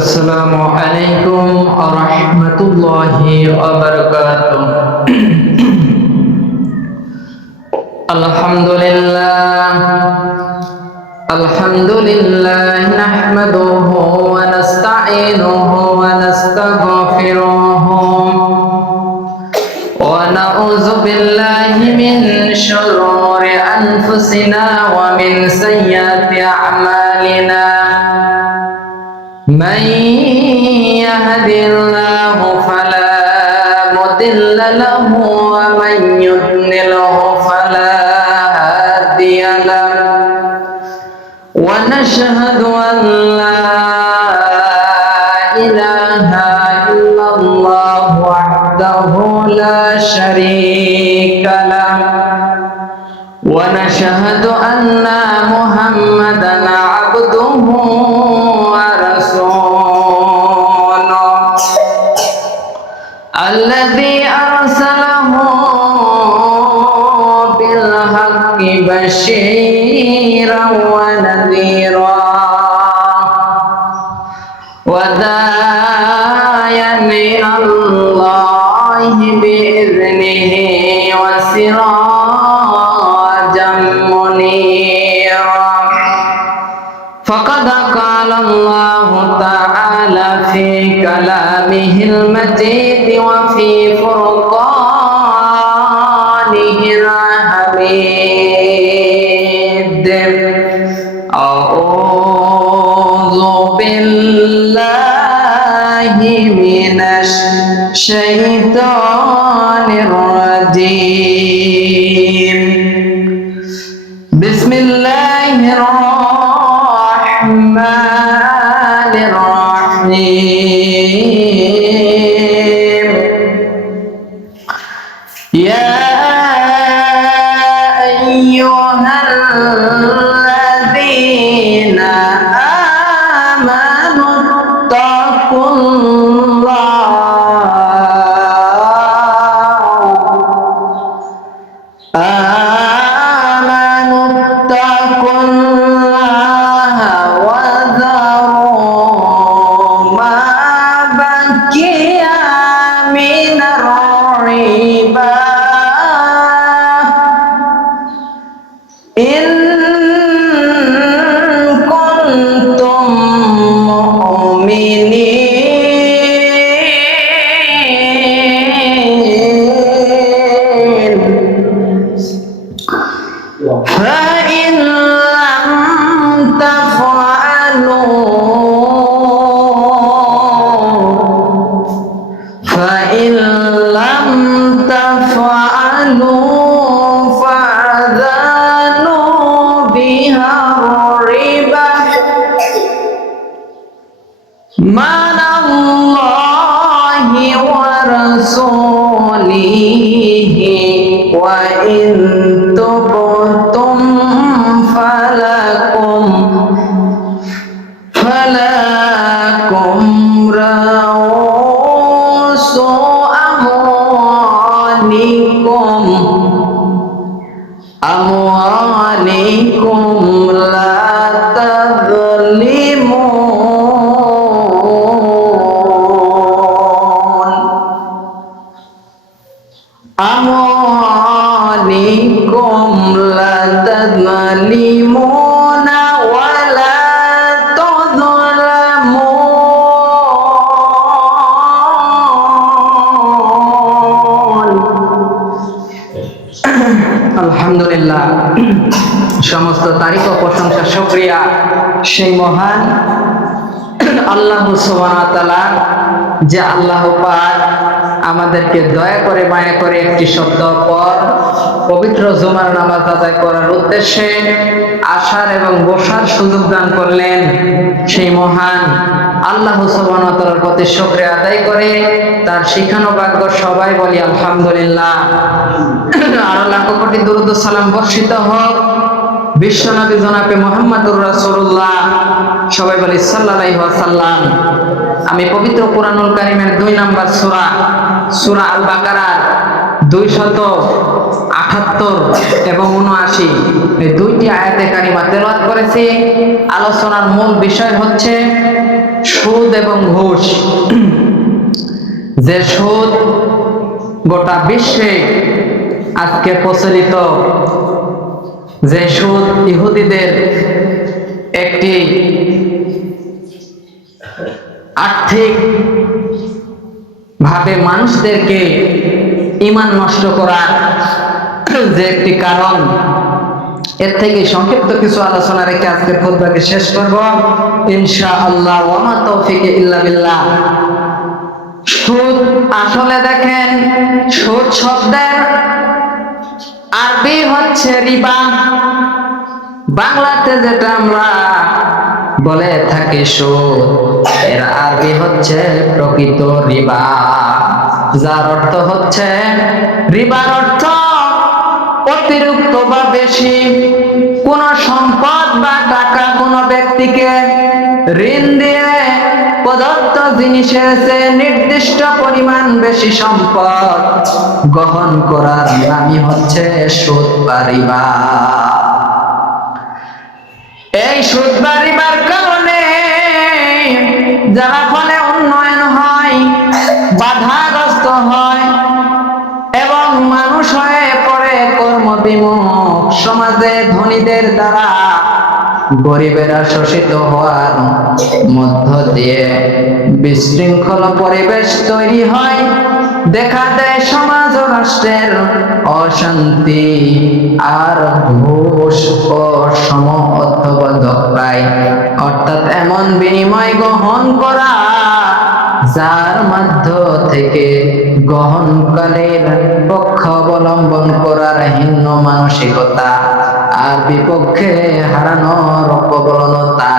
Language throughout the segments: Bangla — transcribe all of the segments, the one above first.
আসসালামু আলাইকুম ওয়া রাহমাতুল্লাহি ওয়া বারাকাতুহু। আলহামদুলিল্লাহ নাহমাদুহু ওয়া নাস্তাঈনুহু ওয়া নাস্তাগফিরুহু ওয়া নাউযু বিল্লাহি মিন শুরুরি আনফুসিনা ওয়া মিন সাইয়্যাতি আ'মালিনা। من يهد الله فلا مضل له ومن يضلله فلا هادي له ونشهد أن لا إله إلا الله وحده لا شريك له ونشهد أن محمدا عبده الذي أرسله بالحق بشيرا ونذيرا وداعيا إلى الله بإذنه وسراجا منيرا فقد قال الله تعالى في كلامه المجيد وفي فرقانه الحميد. أعوذ بالله من الشيطان الرجيم. بسم الله الرحمن الرحيم. يا أيها الذين آمنوا اتقوا الله وذروا ما بقي من الربا إن كنتم مؤمنين. فإن لم تفعلوا فأذنوا بها الربا من الله ورسوله وإن تبتم فلكم رؤوس أموالكم لا تظلمون. أموالكم لا تظلمون ولا تظلمون. আলহামদুলিল্লাহ, সমস্ত তারিফ ও প্রশংসা শুকরিয়া সেই মহান আল্লাহ সুবহানাহু ওয়া তাআলা, যে আল্লাহ পাক আমাদেরকে দয়া করে মায়া করে একটি সপ্তাহ পর পবিত্র জুমার নামাজ আদায় করার উদ্দেশ্যে আসার এবং বসার সুযোগ দান করলেন। সেই মহান আল্লাহ সুবহানাহু ওয়া তাআলার প্রতি শুকরিয়া আদায় করে তার শিখানো ভাগ্য সবাই বলি আলহামদুলিল্লাহ। আর লাখ কোটি দরুদ ও সালাম বর্ষিত হোক বিশ্বনবী জনাবে মুহাম্মদুর রাসূলুল্লাহ, সবাই বলি সাল্লাল্লাহু আলাইহি ওয়াসাল্লাম। আমি পবিত্র কুরআনুল কারীমের 2 নম্বর সূরা সূরা আল বাকারার 278 এবং 79 এই দুইটি আয়াতে কারিমা তেলাওয়াত করেছি। আলোচনার মূল বিষয় হচ্ছে সুদ এবং ঘুষ। যে সুদ গোটা বিশ্বে আজকে প্রচলিত, যে সুদ ইহুদিদের একটি আর্থিক ভাবে মানুষদেরকে ঈমান নষ্ট করার যে একটি কারণ, এর থেকে সংক্ষিপ্ত কিছু আলোচনা রেখে আজকের খুতবাকে শেষ করব ইনশাআল্লাহ। ওয়া মা তৌফিক ইল্লা বিল্লাহ। সুদ আসলে দেখেন, সুদ শব্দের আরবি হচ্ছে রিবা, বাংলাতে যেটা আমরা বলে থাকি সুদ, এর আরবি হচ্ছে প্রকৃত রিবা, যার অর্থ হচ্ছে, রিবার অর্থ অতিরিক্ত বা বেশি কোন সম্পদ বা টাকা কোন ব্যক্তিকে ঋণ দিয়ে প্রদত্ত জিনিসের চেয়ে নির্দিষ্ট পরিমাণ বেশি সম্পদ গ্রহণ করার নামই হচ্ছে সুদ বা রিবা। এই সুদ বা রিবার কারণে যারা ফলে উন্নয়ন হয়, বাধাগ্রস্ত হয় এবং মানুষ হয়ে পড়ে কর্মবিমুখ, সমাজে ধনীদের দ্বারা গরিবেরা শোষিত হওয়ার মধ্য দিয়ে বিশৃঙ্খল পরিবেশ তৈরি হয়, দেখা দেয় সমাজ ও রাষ্ট্রের অশান্তি, আর ঘুষ ও সম অথবা দখলায়, অর্থাৎ এমন বিনিময় গ্রহণ করা যার মধ্য থেকে গ্রহণকারীর পক্ষ অবলম্বন করার হীন মানসিকতা আর বিপক্ষে হারানোর প্রবণতা,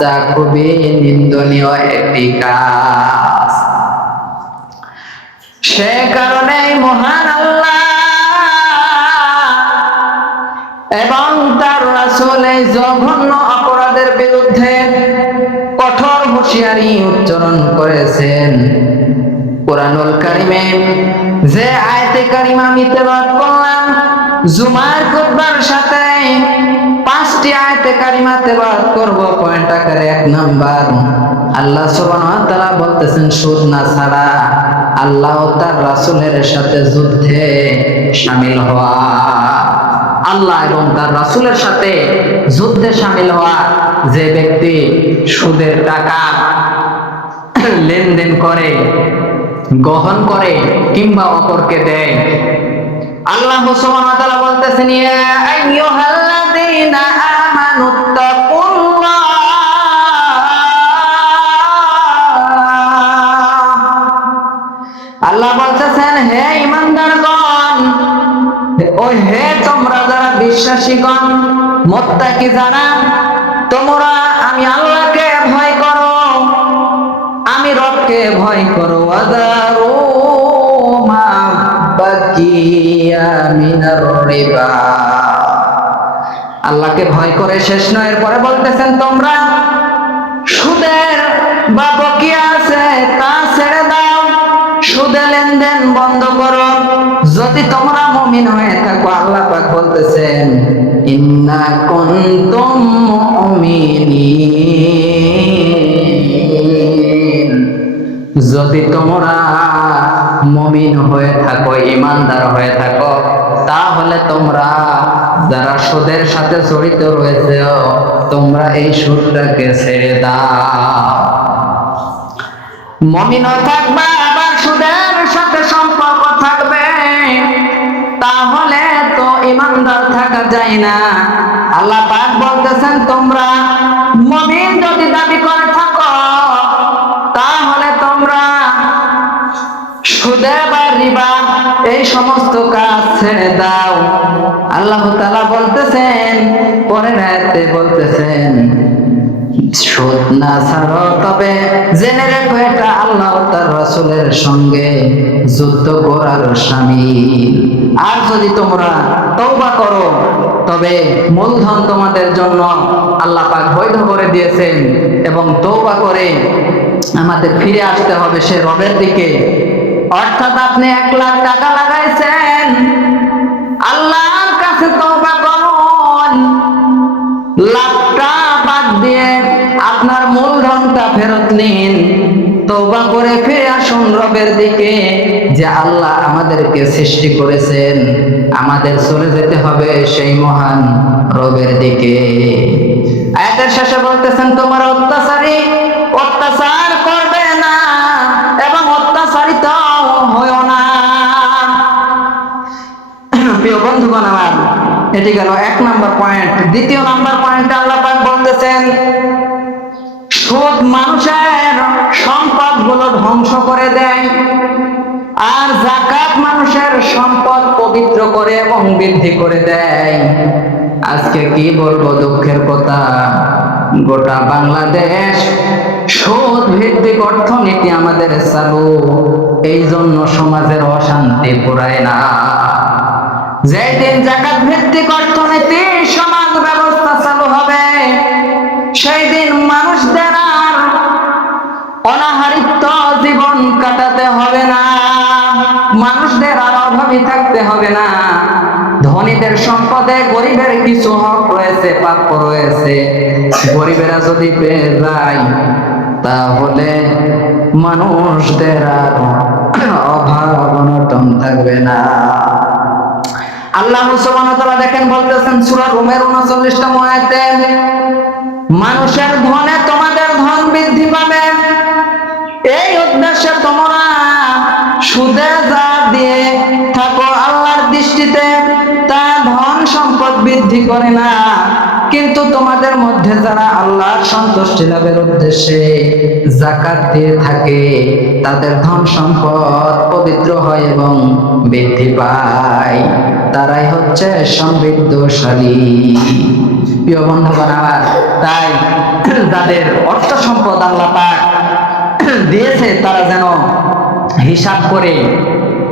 যা খুবই নিন্দনীয় একটি কাজ। সে কারণে মহান আল্লাহ এবং তার রাসূল এই জঘন্য অপরাধের বিরুদ্ধে কঠোর হুঁশিয়ারি উচ্চারণ করেছেন। কুরআনুল কারীমে যে আয়াতে কারিমা আমি তেলাওয়াত করলাম, জুমার খুতবার সাথে 5টি আয়াতে কারিমা তেলাওয়াত করব পয়েন্ট আকারে। 1 নাম্বার, আল্লাহ সুবহানাহু ওয়া তাআলা বলতেছেন সুদ না ছাড়া আল্লাহ ও তার রাসূলের সাথে যুদ্ধে শামিল হওয়া। আল্লাহ এবং তার রাসূলের সাথে যুদ্ধে শামিল হওয়া, যে ব্যক্তি সুদের টাকা লেনদেন করে, গ্রহণ করে কিংবা অপরকে দেয়। আল্লাহ সুবহানাহু ওয়া তাআলা বলতেছেন, ইয়া আইয়ুহাল্লাযীনা আমানুত্তাকুল্লাহ, আল্লাহ বলতেছেন হে ঈমানদারগণ, ওই হে তোমরা যারা বিশ্বাসীগণ, মুত্তাকি যারা, তোমরা আমি আল্লাহকে ভয় করো, আমি রবকে ভয় করো। ওয়াদারু মা বাকিয়া মিনার রিবা, আল্লাহকে ভয় করে শেষ নয়, এরপরে বলতেছেন তোমরা সুদের বা বকিয়া আছে তা ছেড়ে দাও, সুদে লেনদেন বন্ধ করো যদি তোমরা মুমিন হয়ে থাকো। আল্লাহ পাক বলতেছেন ইন্না কুনতুম মুমিনিন, যদি তোমরা মুমিন হয়ে থাকো, ঈমানদার হয়ে থাকো, তাহলে তোমরা যারা সুদের সাথে জড়িত রয়েছে তোমরা এই সুদটাকে ছেড়ে দাও। মুমিন থাকবা আবার সুদের সাথে সম্পর্ক থাকবে, তাহলে তো ঈমানদার থাকা যায় না। আল্লাহ পাক বলতেছেন তোমরা মুমিন যদি দাবি করে থাকো, তাহলে তোমরা সুদে বা রিবা এই সমস্ত কাজ ছেড়ে দাও। আল্লাহ তাআলা বলতেছেন, পরের আয়াতে বলতেছেন সুদ না ছাড়ো, তবে জেনে রেখো এটা আল্লাহ ও তার রাসূলের সঙ্গে যুদ্ধ করার শামিল। আর যদি তোমরা তওবা করো, তবে মূলধন তোমাদের জন্য আল্লাহ পাক বৈধ করে দিয়েছেন, এবং তওবা করে আমাদের ফিরে আসতে হবে সে রবের দিকে। অর্থাৎ আপনি 1 লাখ টাকা লাগাইছেন, আল্লাহর কাছে তওবা করুন, লাখটা বাদ দিয়ে আপনার মূলধনটা ফেরত নিন, তওবা করে ফিরে আসুন রবের দিকে। যে আল্লাহ আমাদেরকে সৃষ্টি করেছেন, আমাদের চলে যেতে হবে সেই মহান রবের দিকে। আয়াতের শেষে বলতেছেন, তোমার অত্যাচার করবে না এবং অত্যাচারিত হয়ো না। প্রিয় বন্ধুগণ আমার, এটি গেল 1 নাম্বার পয়েন্ট। দ্বিতীয় নাম্বার পয়েন্ট আল্লাহ পাক বলতেছেন, সুদ মানুষের সম্পদ গুলো ধ্বংস করে দেয়, আর যাকাত মানুষের সম্পদ পবিত্র করে এবং বৃদ্ধি করে দেয়। আজকে কি বলবো, দুঃখের কথা, গোটা বাংলাদেশ সুদ ভিত্তিক অর্থনীতি আমাদের চালু। এই জন্য সমাজের অশান্তি পুরায় না। যেদিন যাকাত ভিত্তিক অর্থনীতি সমাজ ব্যবস্থা চালু হবে, সেই দিন মানুষদের আর অনাহারিত জীবন কাটাতে হবে না, মানুষদের আর অভাবী থাকতে হবে না। ধনীদের সম্পদে গরিবের কিছু হক রয়েছে, প্রাপ্য রয়েছে, গরিবেরা যদি পেয়ে যায়, তাহলে মানুষদের আর অভাব অনটন থাকবে না। আল্লাহ সুবহানাহু ওয়া তাআলা দেখেন বলতেছেন সূরা রুমের 39 আয়াতে, মানুষের ধনে তোমাদের ধন বৃদ্ধি পাবে, এই উদ্দেশ্যে তোমরা সুদে যা দিয়ে থাকো আল্লাহর দৃষ্টিতে তা ধন সম্পদ বৃদ্ধি করে না। কিন্তু তোমাদের মধ্যে যারা আল্লাহর সন্তুষ্টি লাভের উদ্দেশ্যে যাকাত দিয়ে থাকে, তাদের ধন সম্পদ পবিত্র হয় এবং বৃদ্ধি পায়, তারাই হচ্ছে সমৃদ্ধশালী। প্রিয় বন্ধুগণ আমার, তাই যাদের অর্থ সম্পদ আল্লাহ পাক দিয়েছে, তারা যেন হিসাব করে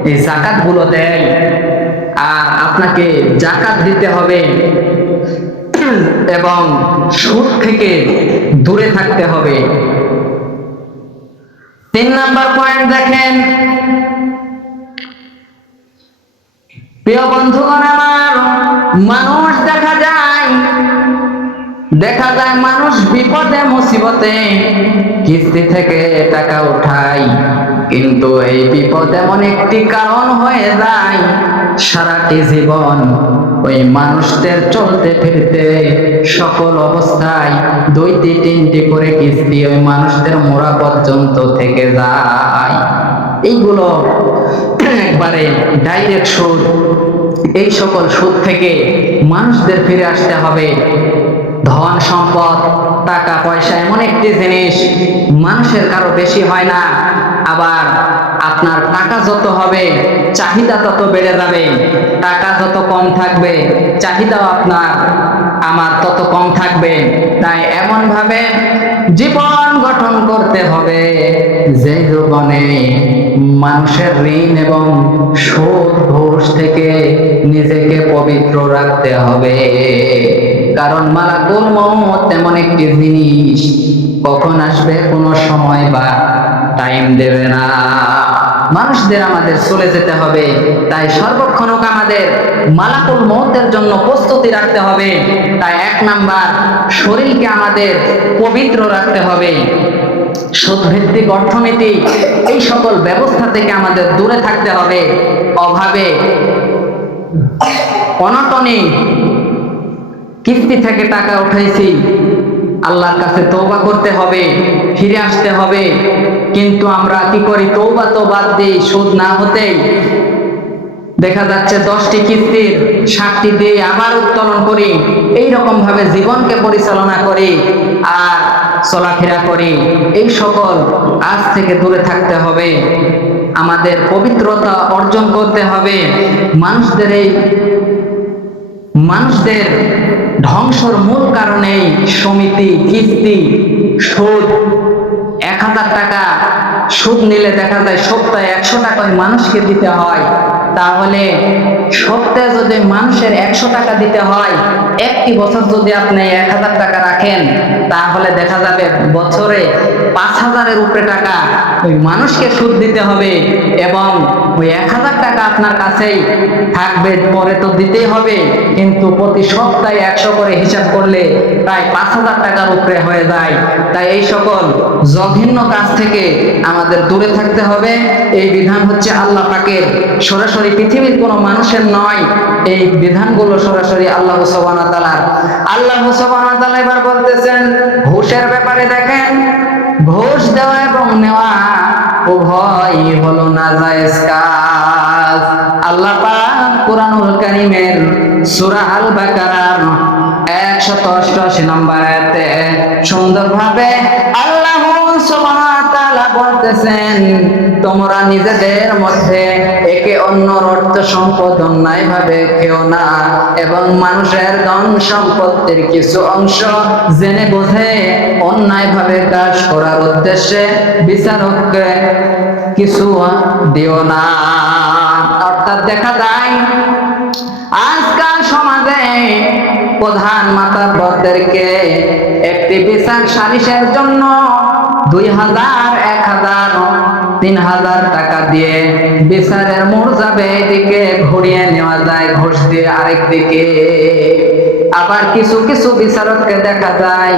এই যাকাত গুলো দেয়। আর আপনাকে যাকাত দিতে হবে এবং সুদ থেকে দূরে থাকতে হবে। 3 নাম্বার পয়েন্ট দেখেন, প্রিয় বন্ধুগণ আমার, মানুষ দেখা যায় মানুষ বিপদে মুসিবতে কিস্তি থেকে টাকা উঠায়, কিন্তু এই বিপদ এমন একটি কারণ হয়ে যায়, সারাটি জীবন ওই মানুষদের চলতে ফিরতে সকল অবস্থায় 2-3টি করে কিস্তি ওই মানুষদের মোরা পর্যন্ত থেকে যায়। এইগুলো একবারে ডাইরেক্ট সুদ। এই সকল সুদ থেকে মানুষদের ফিরে আসতে হবে। ধন সম্পদ টাকা পয়সা এমন একটি জিনিস, মানুষের কারো বেশি হয় না, আবার আপনার টাকা যত হবে চাহিদা তত বেড়ে যাবে, টাকা যত কম থাকবে চাহিদাও আপনার আমার তত কম থাকবে। তাই এমন ভাবে জীবন গঠন করতে হবে যে জীবনে মানুষের ঋণ এবং সুদ ঘুষ থেকে নিজেকে পবিত্র রাখতে হবে। কারণ মালাকুল মউত এমন একটি জিনিস, কখন আসবে কোনো সময় বা টাইম দেবে না। মানুষদের আমাদের চলে যেতে হবে, তাই সর্বক্ষণক আমাদের মালাকুল মউতের জন্য প্রস্তুতি রাখতে হবে। তাই 1 নাম্বার, শরীরকে আমাদের পবিত্র রাখতে হবে। সুদভিত্তিক অর্থনীতি এই সকল ব্যবস্থা থেকে আমাদের দূরে থাকতে হবে। অভাবে অনটনে কিস্তি থেকে টাকা উঠাইছি, আল্লাহর কাছে তওবা করতে হবে, ফিরে আসতে হবে। কিন্তু আমরা কি করি, তওবা তো বাদ দিই, সুদ না হতেই দেখা যাচ্ছে 10টি কিস্তির 7টি দিয়ে আবার উত্তোলন করি। এইরকম ভাবে জীবনকে পরিচালনা করি আর চলাফেরা করি। এই সকল আজ থেকে দূরে থাকতে হবে, আমাদের পবিত্রতা অর্জন করতে হবে। মানুষদের ধ্বংসর মূল কারণেই সমিতি, কিস্তি, সুদ। 1000 টাকা সুদ নিলে দেখা যায় সপ্তাহে 100 টাকা মানুষকে দিতে হয়। তাহলে সপ্তাহে যদি মানুষের 100 টাকা দিতে হয়, একটি বছর যদি আপনি 1000 টাকা রাখেন, তাহলে দেখা যাবে বছরে 5000-এর উপরে টাকা ওই মানুষকে সুদ দিতে হবে, এবং ওই 1000 টাকা আপনার কাছেই থাকবে, পরে তো দিতেই হবে, কিন্তু প্রতি সপ্তাহে 100 করে হিসাব করলে প্রায় 5000 টাকার উপরে হয়ে যায়। তাই এই সকল জঘন্য কাজ থেকে আমাদের দূরে থাকতে হবে। এই বিধান হচ্ছে আল্লাহ পাকের, সরাসরি পৃথিবীর কোনো মানুষের নয়। এই বিধানগুলো সরাসরি আল্লাহ সুবহানাহু ওয়া তাআলা। আল্লাহ সুবহানাহু ওয়া তাআলা এবার বলতেছেন ঘুষের ব্যাপারে, দেখেন ঘুষ দেওয়া এবং নেওয়া উভয়ই হলো নাজায়েজ কাজ। আল্লাহ পাক কুরআনুল কারীমের সূরা আল বাকারার 188 নম্বর আয়াতে সুন্দরভাবে আল্লাহ সুবহানাহু ওয়া তাআলা বলতেছেন, তোমরা নিজেদের মধ্যে একে অন্যের অর্থ সম্পদ অন্যায়ভাবে খেও না, এবং মানুষের ধন সম্পত্তির কিছু অংশ জেনে বুঝে অন্যায়ভাবে কাজ করার উদ্দেশ্যে বিচারককে কিছু দিও না। অর্থাৎ দেখা যায় আজকাল সমাজে প্রধান মাতাব্বরদেরকে একটি বিচার সালিশের জন্য 2000, 1000, 3000 টাকা দিয়ে বিচারের মোড় যাবে এদিকে ঘুরিয়ে নেওয়া যায় ঘুষ দিয়ে আরেক দিকে। আবার কিছু কিছু বিচারককে দেখা যায়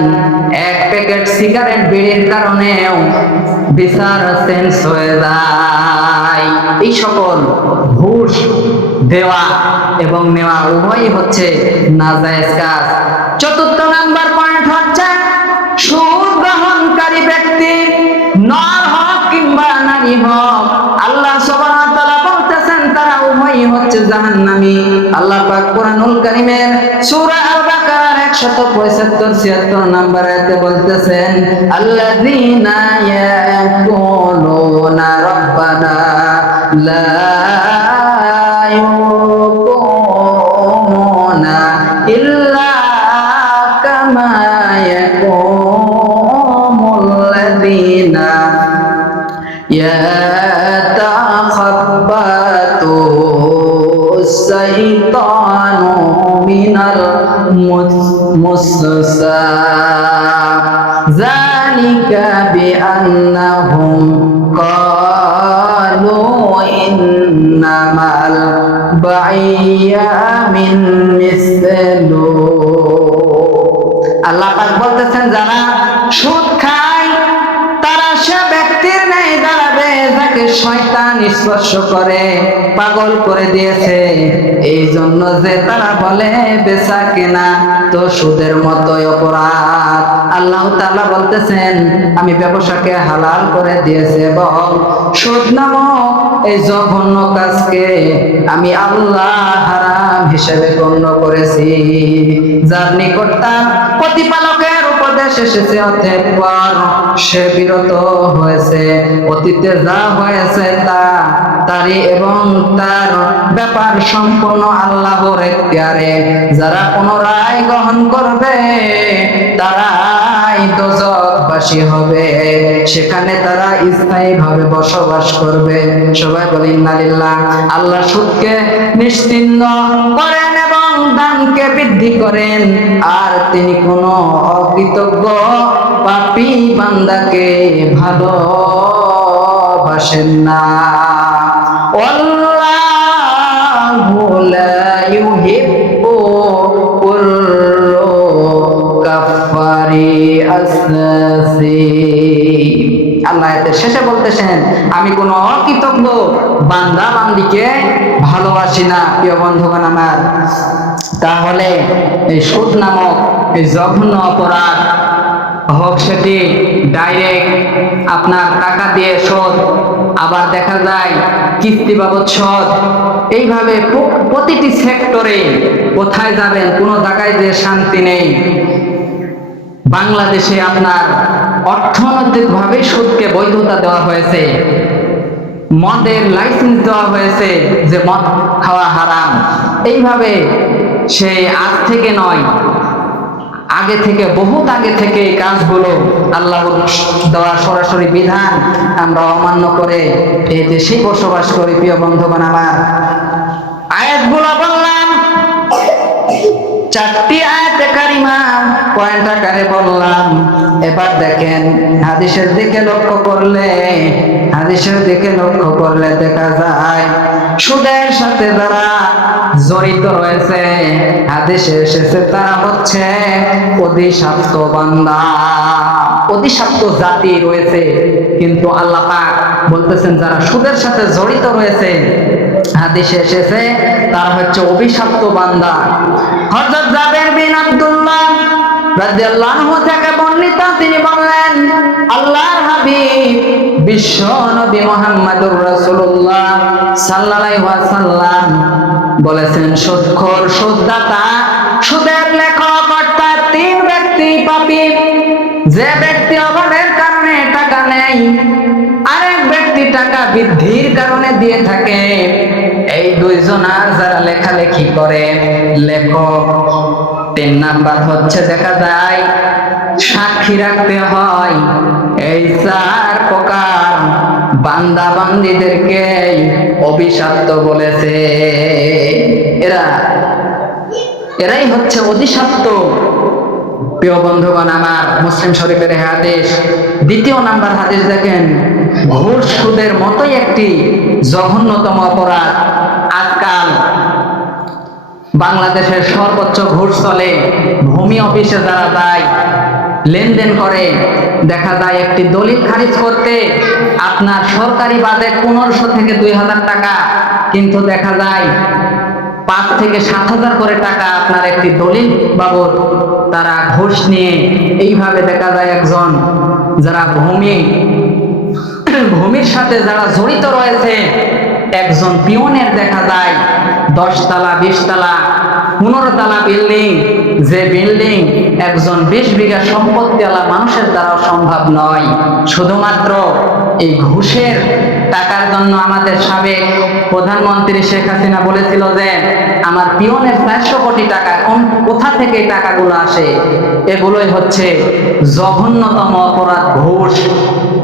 1 প্যাকেট সিগারেট বিড়ির কারণেও বিচার চেঞ্জ হয়ে যায়। এই সকল ঘুষ দেওয়া এবং নেওয়া উভয়ই হচ্ছে নাজায়েজ কাজ। 4th নাম্বার পয়েন্ট হচ্ছে সুদ গ্রহণকারী ব্যক্তি, নর হোক কিংবা নারী হোক, আল্লাহ সুবহানাহু ওয়া তাআলা বলতেছেন তারা উভয়ই হচ্ছে জাহান্নামী। আল্লাহ পাক কুরআনুল কারীমের সূরা আল বাকারার 175-76 নম্বর আয়াতে বলতেছেন, আল্লাযীনা ইয়াকুলুনা রাব্বানা লা ইয়াকুমুনা ইল্লা কামা ইয়াকুমুল লাযীনা ইয়াতাখাব্বাতু শাইতানু মিনাল মুসসা যালিকা বিআন্নাহুম ক্বালু ইন্নামাল বা'ইয়া মিন মিসলু। আল্লাহ পাক বলতেছেন যারা সুদ খায় তারা সে ব্যক্তির ন্যায় দাঁড়াবে যাকে শয়তান স্পর্শ করে পাগল করে দিয়েছে, এই জন্য যে তারা বলে বেচা কেনা তো সুদের মতোই অপরাধ। আল্লাহ তাআলা বলতেছেন আমি ব্যবসাকে হালাল করে দিয়েছি এবং সুদ নামক এই জঘন্য কাজকে আমি আল্লাহ হারাম হিসেবে গণ্য করেছি। যার নিকট তার প্রতিপালকের উপদেশ এসেছে অতঃপর সে বিরত হয়েছে, অতীতে যা হয়েছে তা তারই এবং তার ব্যাপার সম্পূর্ণ আল্লাহর এখতিয়ারে। যারা পুনরায় গ্রহণ করবে তারাই দোজখবাসী হবে, সেখানে তারা স্থায়ীভাবে বসবাস করবে। সবাই বলেন ইন্নালিল্লাহ। আল্লাহ সুদকে নিশ্চিহ্ন করেন এবং দানকে বৃদ্ধি করেন, আর তিনি কোনো অকৃতজ্ঞ পাপী বান্দাকে ভালোবাসেন না। আল্লাহু লা ইউহিব্বু কুল্লা কাফারি আসসিম। আল্লাহ এর শেষে বলতেছেন আমি কোন অকৃতজ্ঞ বান্দা বান্দিকে ভালোবাসি না। প্রিয় বন্ধুগণ আমার, তাহলে এই সুদ নামক এই জঘন্য অপরাধ হোক সেটি ডাইরেক্ট আপনার টাকা দিয়ে শোধ, আবার দেখা যায় কিস্তি বাবদ শোধ, এইভাবে প্রতিটি সেক্টরে কোথায় যাবেন কোনো জায়গায় যে শান্তি নেই। বাংলাদেশে আপনার অর্থনৈতিকভাবে সুদকে বৈধতা দেওয়া হয়েছে, মদের লাইসেন্স দেওয়া হয়েছে যে মদ খাওয়া হারাম। এইভাবে সেই আজ থেকে নয়, আগে থেকে বহুত আগে থেকে এই কাজগুলো আল্লাহর দেওয়া সরাসরি বিধান আমরা অমান্য করে এই দেশেই বসবাস করি। প্রিয় বন্ধুগণ আমার, আয়াতগুলো বললাম চারটি আয়াতে কারিমা পয়েন্ট আকারে বললাম। এবার দেখেন হাদিসের দিকে লক্ষ্য করলে দেখা যায় সুদের সাথে যারা জড়িত রয়েছে হাদিসে এসেছে তারা হচ্ছে অভিশপ্ত বান্দা, অভিশপ্ত জাতি রয়েছে। কিন্তু আল্লাহ পাক বলতেছেন যারা সুদের সাথে জড়িত রয়েছে হাদিসে এসেছে তারা হচ্ছে অভিশপ্ত বান্দা। হযরত জাবের বিন আব্দুল্লাহ রাদিয়াল্লাহু আনহু থেকে বর্ণিত, তিনি বললেন আল্লাহর হাবিব বিশ্ব নবী মুহাম্মদুর রাসূলুল্লাহ সাল্লাল্লাহু আলাইহি ওয়াসাল্লাম বলেছেন সুদখোর, সুদদাতা, সুদের লেখক অর্থাৎ তিন ব্যক্তি পাপী। যে ব্যক্তি অভাবের কারণে টাকা নেয়, আরেক ব্যক্তি টাকা বৃদ্ধির কারণে দিয়ে থাকে, এই দুইজনার যারা লেখালেখি করে লেখক। তিন নাম্বার হচ্ছে দেখা যায় সাক্ষী রাখতে হয়। এই চার প্রকার বান্দা বান্দীদেরকে অভিশপ্ত বলেছে। এরাই হচ্ছে অভিশপ্ত। প্রিয় বন্ধুগণ আমার, মুসলিম শরীফের হাদিস, দ্বিতীয় নাম্বার হাদিস দেখেন, ঘুষ সুদের মতোই একটি জঘন্যতম অপরাধ। আজকাল বাংলাদেশের সর্বোচ্চ ঘুষ চলে। ভূমি অফিসে যারা যায় লেনদেন করে, দেখা যায় একটি দলিল খারিজ করতে আপনার সরকারি বাজেট 1500 থেকে 2000 টাকা, কিন্তু দেখা যায় 5 থেকে 7000 করে টাকা আপনার একটি দলিল বাবদ তারা ঘুষ নিয়ে। এইভাবে দেখা যায় একজন যারা ভূমির সাথে যারা জড়িত রয়েছে, একজন পিয়নের দেখা যায় 10 তলা 20 তলা 15 তলা বিল্ডিং, যে বিল্ডিং একজন 20 বিঘা সম্পত্তিওয়ালা মানুষের দ্বারা সম্ভব নয়। শুধুমাত্র এই ঘুষের টাকার জন্য আমাদের সাবেক প্রধানমন্ত্রী শেখ হাসিনা বলেছিল যে আমার পিয়নের 400 কোটি টাকা কোথা থেকে এই টাকাগুলো আসে। এগুলোই হচ্ছে জঘন্যতম অপরাধ,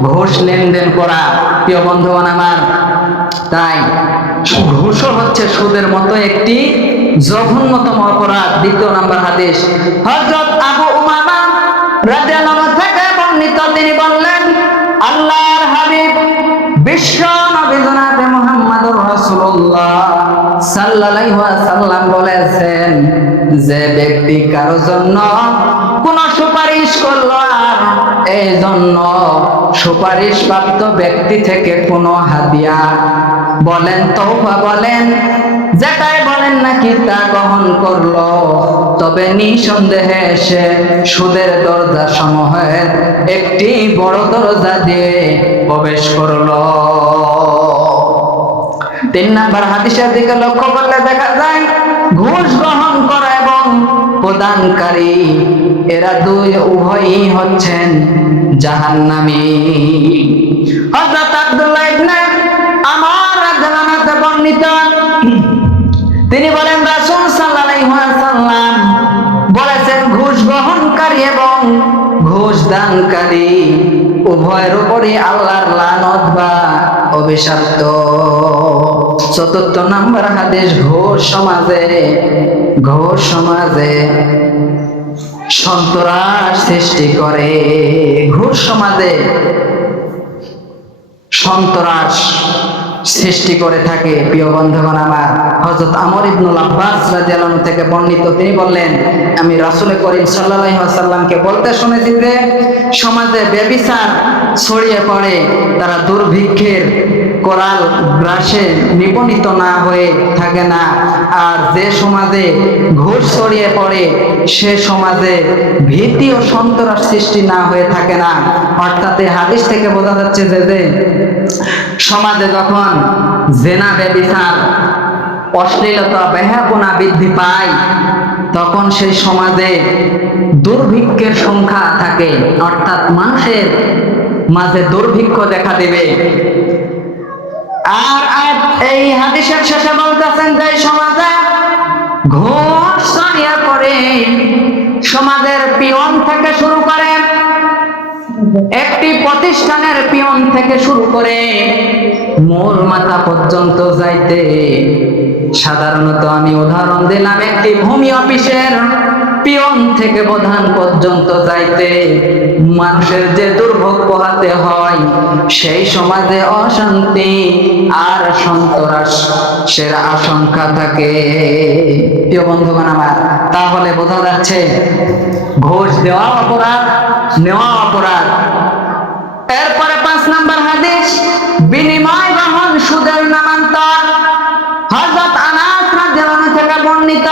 ঘুষ লেনদেন করা। প্রিয় বন্ধুগণ আমার, তাই ঘুষও হচ্ছে সুদের মতো একটি জঘন্যতম অপরাধ। দ্বিতীয় নাম্বার হাদিস, হযরত আবু উমামা রাদিয়াল্লাহু আনহু থেকে বর্ণিত, তিনি বললেন আল্লাহর হাবিব বিশ্ব নবী জনাব মুহাম্মদুর রাসূলুল্লাহ সাল্লাল্লাহু আলাইহি ওয়াসাল্লাম বলেছেন, যে ব্যক্তি কারো জন্য কোন সুপারিশ করলো আর এই জন্য সুপারিশ প্রাপ্ত ব্যক্তি থেকে কোনো হাদিয়া বলেন, তওবা বলেন, যেটাই বলেন নাকি তা গ্রহণ করলো, তবে নিঃসন্দেহে সে সুদের দরজা সমূহের একটি বড় দরজা দিয়ে প্রবেশ করলো। 3 নাম্বার হাদিসের দিকে লক্ষ্য করলে দেখা যায় ঘুষ গ্রহণ করা এবং প্রদানকারী এরা উভয়ই হচ্ছেন জাহান্নামী। হযরত আব্দুল্লাহ ইবনে আমর রাদিয়াল্লাহু আনহু বর্ণিত, তিনি বলেন রাসূল সাল্লাল্লাহু আলাইহি ওয়াসাল্লাম বলেছেন ঘুষ গ্রহণকারী এবং ঘুষ দানকারী উভয়ের উপরই আল্লাহর লানত বা অভিশপ্ত। 4 নাম্বার হাদিস, ঘুষ সমাজে সন্ত্রাস সৃষ্টি করে। ঘুষ সমাজে সন্ত্রাস সৃষ্টি করে থাকে। প্রিয় বন্ধুগণ আমার, হযরত আমর ইবনুল আব্বাস রাদিয়াল্লাহু আনহু থেকে বর্ণিত, তিনি বললেন আমি রাসূল করিম সাল্লাল্লাহু আলাইহি ওয়াসাল্লামকে বলতে শুনেছি যে সমাজে ব্যভিচার ছড়িয়ে পড়ে, তারা দুর্ভিক্ষের করাল গ্রাসে নিপতিত না হয়ে থাকে না। আর যে সমাজে ঘুষ ছড়িয়ে পড়ে সে সমাজে ভীতি ও সন্ত্রাস সৃষ্টি না হয়ে থাকে না। অর্থাৎ এই হাদিস থেকে বোঝা যাচ্ছে যে সমাজে যখন জেনা, ব্যভিচার, অশ্লীলতা, বেহায়াপনা বৃদ্ধি পায়, তখন সেই সমাজে দুর্ভিক্ষের সংখ্যা থাকে, অর্থাৎ মানুষের মাঝে দুর্ভিক্ষ দেখা দেবে। আর এই হাদিসের শেষে বলতেছেন যে সমাজে ঘুষ ছড়িয়ে পড়ে, সমাজের পিয়ন থেকে শুরু করে, একটি প্রতিষ্ঠানের পিয়ন থেকে শুরু করে মূল মাথা পর্যন্ত যাইতে সাধারণত আমি উদাহরণ দিলাম একটি ভূমি অফিসের পিয়ন থেকে প্রধান পর্যন্ত যাইতে মানুষের যে দুর্ভোগ পোহাতে হয়, সেই সমাজে অশান্তি আর সন্ত্রাসের আশঙ্কা থাকে। প্রিয় বন্ধুগণ আমার, তাহলে বোঝা যাচ্ছে ঘুষ দেওয়া অপরাধ, নেওয়া অপরাধ। এরপরে 5 নম্বর হাদিস, বিনিময় গ্রহণ সুদের নামান্তর। হযরত আনাস রাদিয়াল্লাহু থেকে বর্ণিত,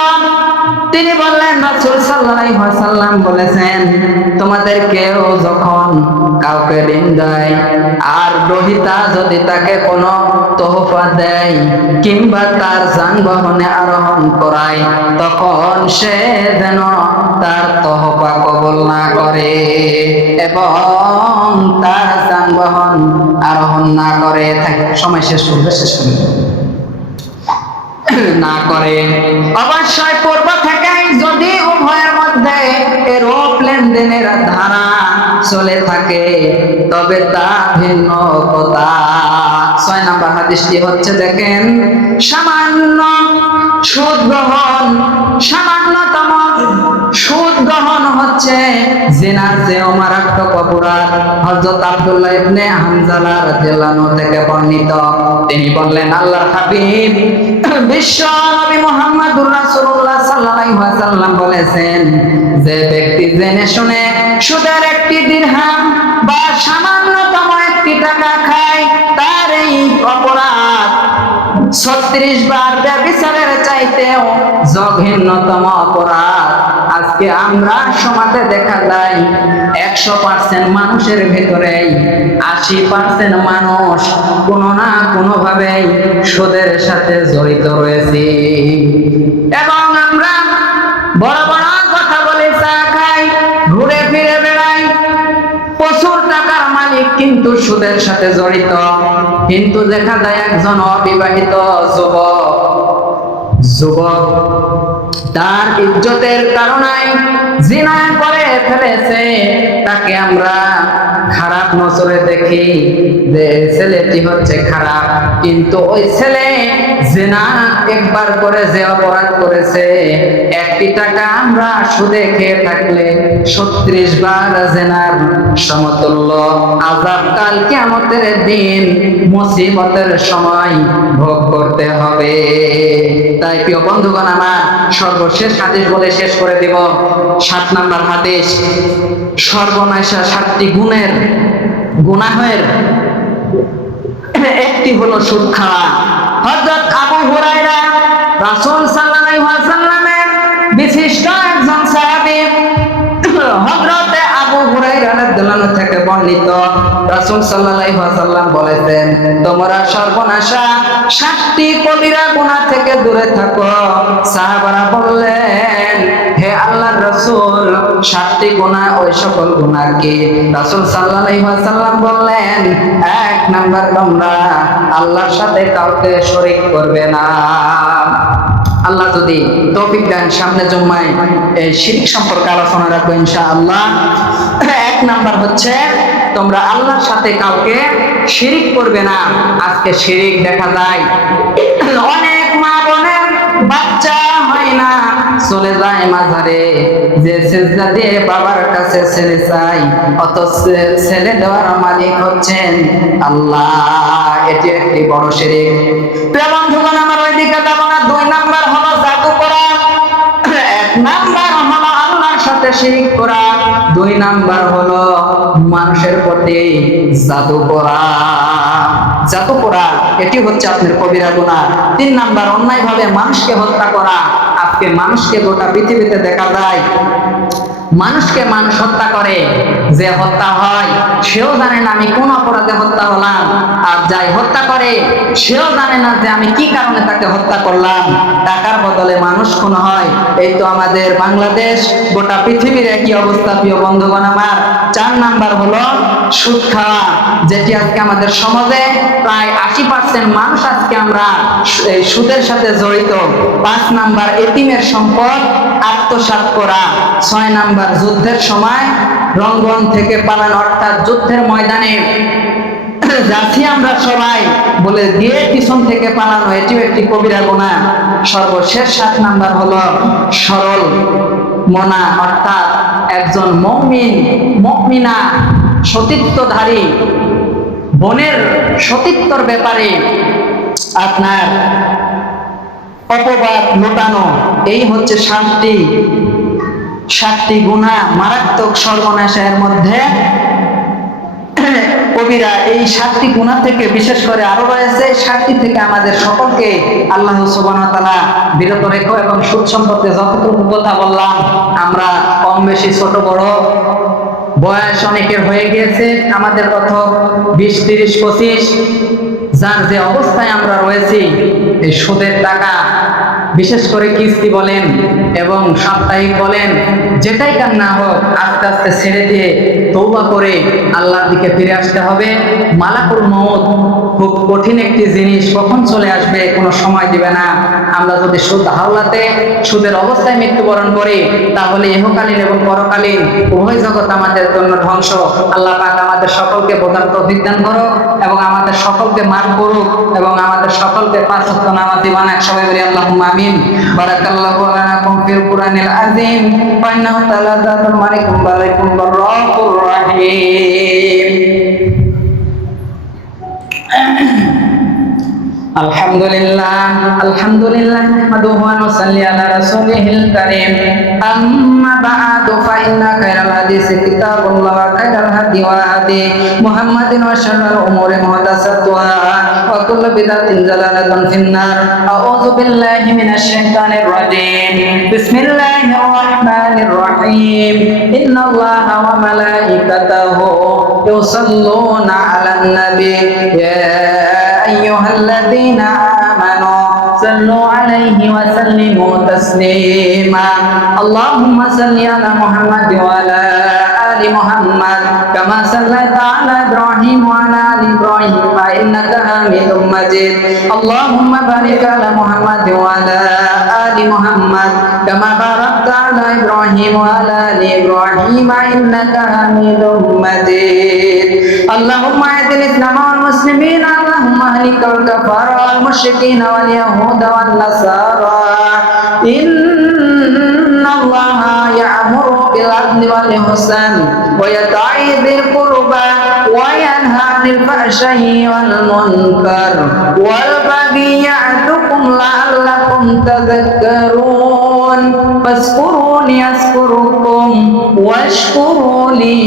তিনি বললেন রাসূল সাল্লাল্লাহু আলাইহি ওয়াসাল্লাম বলেছেন, তোমাদের কেউ যখন কাউকে ঋণ দেয় আর গ্রহীতা যদি তাকে কোনো তোহফা দেয় কিংবা তার যানবাহনে আরোহণ করায়, তখন সে যেন তার তোহফা কবুল না করে এবং তার যানবাহন আরোহণ না করে। সময় শেষ করবে, শেষ করবে না করে। অবশ্যই পূর্ব থেকে যদি উভয়ের মধ্যে এরোপ্লেন লেনদেনের ধারা চলে থাকে তবে তা ভিন্ন কথা। 6 নম্বর হাদিসটি হচ্ছে, দেখেন, সামান্য সুদ গ্রহণ, সামান্যতম সুদ গ্রহণ হচ্ছে জিনার চেয়েও মারাত্মক অপরাধ। হযরত আব্দুল্লাহ ইবনে হানজালা রাদিয়াল্লাহু আনহু থেকে বর্ণিত, তিনি বললেন, আল্লাহর হাবিব বিশ্ব নবী মুহাম্মদুর রাসূলুল্লাহ সাল্লাল্লাহু আলাইহি ওয়াসাল্লাম বলেছেন, যে ব্যক্তি জেনে শুনে সুদের একটি দিরহাম বা সামান্যতম একটি টাকা খায়, তার এই অপরাধ 36 বার ব্যভিচারের চাইতেও জঘন্যতম অপরাধ। আজকে আমরা সমাজে দেখা যায় 100% মানুষের ভেতরে 80% মানুষ কোনো না কোনো ভাবে সুদের সাথে জড়িত রয়েছে এবং আমরা বড় বড় কথা বলে চা খাই, ঘুরে ফিরে বেড়াই, প্রচুর টাকার মালিক কিন্তু সুদের সাথে জড়িত। কিন্তু দেখা যায় একজন অবিবাহিত যুবক তার ইজ্জতের কারণে জিনা করে ফেলেছে, তাকে আমরা খারাপ নজরে দেখি যে ছেলেটি হচ্ছে খারাপ, কিন্তু ওই ছেলে জিনা একবার করে যে অপরাধ করেছে, একটি টাকা আমরা সুদে খেয়ে থাকলে 36 বার জিনার সমতুল্য আযাব কাল কিয়ামতের দিন মুসিবতের সময় ভোগ করতে হবে। তাই প্রিয় বন্ধুগণ আমার, সর্বশেষ হাদিস বলে শেষ করে দিব। 7 নম্বর হাদিস, সর্বনাশা 7টি গুনাহের একটি হলো সুদ খাওয়া। হযরত আবু হুরায়রা রাসূল সাল্লাল্লাহু আলাইহি ওয়াসাল্লামের বিশিষ্ট একজন সাহাবী, হযরত আবু হুরায়রা রাদিয়াল্লাহু আনহু থেকে বর্ণিত, রাসূল সাল্লাল্লাহু আলাইহি ওয়াসাল্লাম বলেছেন, তোমরা সর্বনাশা 7টি কবিরা গুনাহ থেকে দূরে থাকো। সাহাবারা বললেন, হে আল্লাহর রাসূল, 7টি গুনাহ ওই সকল গুনাহ কি? রাসূল সাল্লাল্লাহু আলাইহি ওয়াসাল্লাম বললেন, 1 নাম্বার, তোমরা আল্লাহর সাথে কাউকে শরীক করবে না। আল্লাহ যদি তৌফিক দেন, সামনে জুম্মায় এই শিরক সম্পর্কে আলোচনা রাখবো ইনশাআল্লাহ। 1 নাম্বার হচ্ছে, তোমরা আল্লাহর সাথে কাউকে শিরক করবে না। আজকে শিরক দেখা যায়, অনেক মা বোনের বাচ্চা হয় না, চলে যায় মাজারে, যে সিজদা দিয়ে বাবার কাছে ছেলে চাই, অত ছেলে দেওয়ার মালিক হচ্ছেন আল্লাহ। এটি একটি বড় শিরক। প্রিয় বন্ধুগণ আমার, ওইদিকে যাব না। 2 নাম্বার হলো জাদু করা। 1 নাম্বার হলো আল্লাহর সাথে শিরক করা, 2 নাম্বার হলো মানুষের প্রতি জাদু করা। এটি হচ্ছে আপনার কবিরা গুনাহ। 3 নাম্বার, অন্যায়ভাবে মানুষকে হত্যা করা। আজকে মানুষকে গোটা পৃথিবীতে দেখা যায়, মানুষকে মানুষ হত্যা করে, যে হত্যা হয় সেও জানে না আমি কোন অপরাধে হত্যা হলাম, আর যাই হত্যা করে সেও জানে না যে আমি কি কারণে তাকে হত্যা করলাম। টাকার বদলে মানুষ খুন হয়। এই তো আমাদের বাংলাদেশ, গোটা পৃথিবীর একই অবস্থা। প্রিয় বন্ধুগণ আমার, 4 নাম্বার হলো সুদ খাওয়া, যেটি আজকে আমাদের সমাজে প্রায় 80% মানুষ আজকে আমরা এই সুদের সাথে জড়িত। 5 নাম্বার, এতিমের সম্পদ আত্মসাৎ করা। 6 নাম্বার, যুদ্ধের সময় রঙ্গন থেকে পালানো, অর্থাৎ যুদ্ধের ময়দানে যাচ্ছি আমরা সবাই, বলে দিয়ে পিছন থেকে পালানো, এটিও একটি কবিরা গুনাহ। সর্বশেষ 7 নাম্বার হলো সরল মনা, অর্থাৎ একজন মুমিন মুমিনা সতীত্বধারী বোনের সতীত্বর ব্যাপারে আপনার অপবাদ লুটানো। এই হচ্ছে 7টি গুনাহ, মারাত্মক সর্বনাশের মধ্যে কবিরা। এই 7টি গুনাহ থেকে বিশেষ করে আরো রয়েছে, 7টি থেকে আমাদের সকলকে আল্লাহ সুবহানাহু ওয়া তাআলা বিরত রেখো। এবং সুদ সম্পর্কে যতটুকু কথা বললাম, আমরা কম বেশি ছোট বড় বয়স অনেকের হয়ে গিয়েছে, আমাদের কত 20, 30, 25, যার যে অবস্থায় আমরা রয়েছি, এই সুদের টাকা বিশেষ করে কিস্তি বলেন এবং সাপ্তাহিক বলেন, যেটাই কার না হোক, আস্তে আস্তে ছেড়ে দিয়ে তওবা করে আল্লাহর দিকে ফিরে আসতে হবে। মালাকুল মউত খুব কঠিন একটি জিনিস, কখন চলে আসবে কোনো সময় দিবে না। আমরা যদি সুদ হাওলাতে সুদের অবস্থায় মৃত্যুবরণ করি, তাহলে ইহকালীন এবং পরকালীন উভয় জগৎ আমাদের জন্য ধ্বংস। আল্লাহ পাক আমাদের সকলকে বোঝার তৌফিক দান করো এবং আমাদের সকলকে মাফ করুক এবং আমাদের সকলকে 5 ওয়াক্ত নামাজি বানাক। সবাই বলি আল্লাহুম্মা আমিন। বারাকাল্লাহু লাকুম ফিল কুরআনিল আযীম ওয়া ইন্নাহু তাআলা যাতুল মালিকুম বালাইকুম রাব্বুর রহিম। আলহামদুলিল্লাহ নাহমাদুহু ওয়া নুসাল্লি আলা রাসূলিহিল কারীম। আম্মা বা'দু ফা ইন্না খায়রাল হাদিসি কিতাবুল্লাহ ওয়া খায়রাল হাদি হাদি মুহাম্মাদিন ওয়া শাররাল উমুরি মুহদাসাতুহা ওয়া কুল্লু বিদআতিন যালালাতুন ফিন্নার। আউযু বিল্লাহি মিনাশ শাইতানির রাজীম। বিসমিল্লাহির রাহমানির রাহিম। ইন্নাল্লাহা ওয়া মালাইকাতাহু ইউসাল্লুনা আলান নাবী ইয়া আইয়ুহাল্লাযীনা আমানু সাল্লু আলাইহি ওয়া সাল্লিমু তাসলিমা। আল্লাহুম্মা সাল্লি আলা মুহাম্মাদ ওয়া আলা আলি মুহাম্মাদ কামা সাল্লাইতা আলা ইব্রাহিম ওয়া আলা আলি ইব্রাহিম ইন্নাকা হামিদুম মাজিদ। আল্লাহুম্মা বারিক আলা মুহাম্মাদ ওয়া আলা আলি মুহাম্মাদ কামা বারাকতা আলা ইব্রাহিম ওয়া আলা আলি ইব্রাহিম ইন্নাকা হামিদুম মাজিদ। আল্লাহুম্মা আ'তিল ইসলাম ওয়াল মুসলিমিন। اللهم اهلك الكفار والمشركين واليهود والنصارى. إن الله يأمر بالعدل والإحسان وإيتاء ذي القربى وينهى عن الفحشاء والمنكر والبغي يعظكم لعلكم تذكرون. فاذكروني أذكركم واشكروا لي